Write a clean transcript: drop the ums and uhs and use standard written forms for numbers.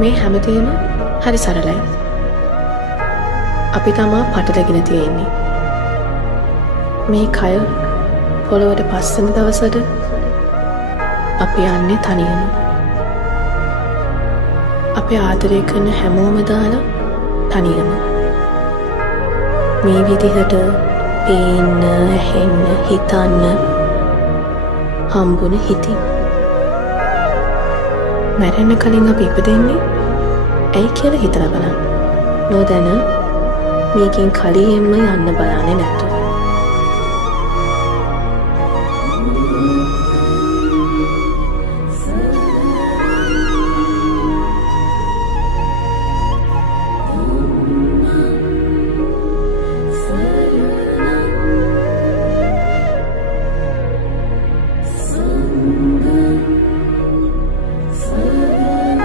මේ හැමදේම හරි සරලයි. අපි තමා පටලගෙන තියෙන්නේ. මේ කය පොළොවට පස්සෙන දවසට අපි යන්නේ තනියම. අපි ආදරය කරන හැමෝම දාලා තනියම. මේ විදිහට පේන්න, ඇහෙන්න, හිතන්න හම්බුන හිතින්. මැරෙන්න කලින් අපි ඉපදෙන්නේ ඇයි කියලා හිතලා බලන්න. නොදැන මේකෙන් කලින්ම යන්න බලන්නේ නැතුව.